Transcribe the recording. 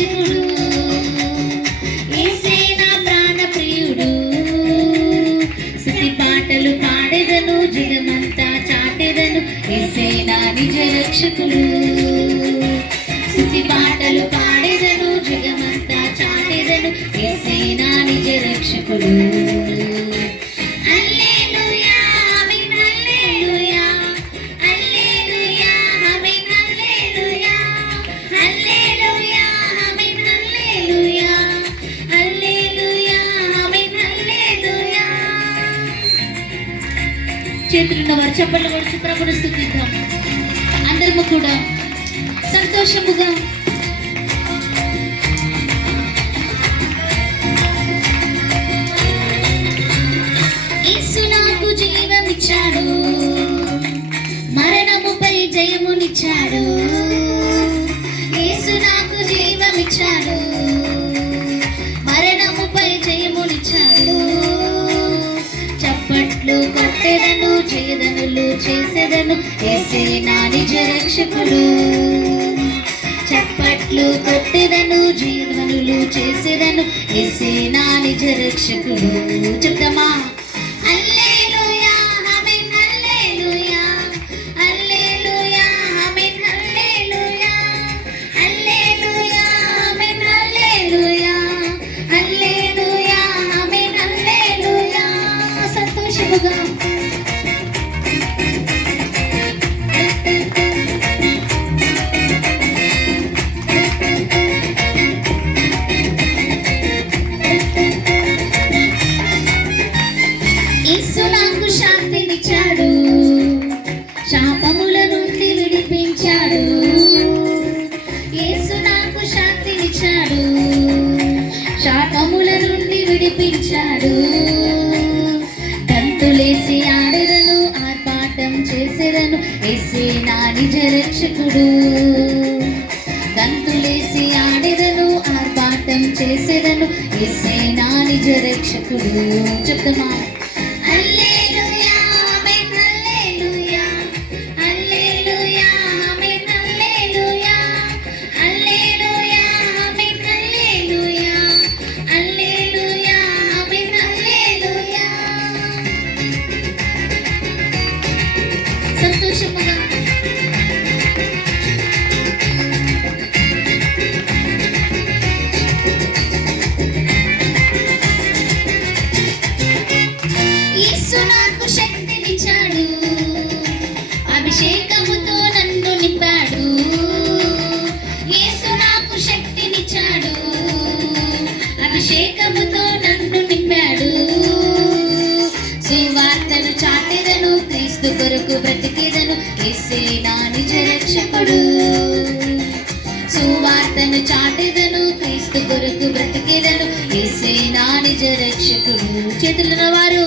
రక్షకుడు, యేసే నా ప్రాణ ప్రియుడు. స్తుతి పాటలు పాడెదను, జగమంతా చాటెదను, యేసే నా నిజ రక్షకుడు. స్తుతి పాటలు పాడెదను, జగమంతా చాటెదను, యేసే నా నిజ రక్షకుడు. చేతులున్న వారు చప్పట్లు కొడుతూ ప్రభుని స్తుతిద్దాం. అందరము కూడా సంతోషముగా యేసు నాకు జీవమిచ్చాడు, మరణముపై జయమునిచ్చాడు. యేసు నాకు జీవమిచ్చాడు, మరణముపై జయమునిచ్చాడు. చప్పట్లు కొట్టెదను, జయదనులు చేసెదను, యేసే నా నిజ రక్షకుడు. చప్పట్లు కొట్టెదను, జయదనులు చేసెదను, యేసే నా నిజ రక్షకుడు. చెప్తామా? హల్లెలూయా ఆమేన్, హల్లెలూయా హల్లెలూయా ఆమేన్, హల్లెలూయా హల్లెలూయా ఆమేన్, హల్లెలూయా హల్లెలూయా ఆమేన్, హల్లెలూయా. సంతోషముగా యేసు నాకు శాంతినిచ్చాడు, శాపముల నుండి విడిపించాడు. యేసు నాకు శాంతినిచ్చాడు, శాపముల నుండి విడిపించాడు. గంతులేసి ఆడెదను, ఆర్పాటం చేసెదను, యేసే నా నిజ రక్షకుడు. గంతులేసి ఆడెదను, ఆర్పాటం చేసెదను, యేసే నా నిజ రక్షకుడు. చెప్తామా? హల్లెలూయా ఆమేన్, హల్లెలూయా హల్లెలూయా ఆమేన్, హల్లెలూయా హల్లెలూయా ఆమేన్, హల్లెలూయా హల్లెలూయా ఆమేన్, హల్లెలూయా. సంతోషముగా యేసు నాకు శక్తినిచ్చాడు, అభిషేకముతో నన్ను నింపాడు. యేసు నాకు శక్తినిచ్చాడు, అభిషేకముతో నన్ను నింపాడు. సువార్తను చాటెదను, క్రీస్తు కొరకు బ్రతికెదను, యేసే నా నిజ రక్షకుడు. సువార్తను చాటెదను, క్రీస్తు కొరకు బ్రతికెదను, యేసే నా నిజ రక్షకుడు. చేతులున్న వారు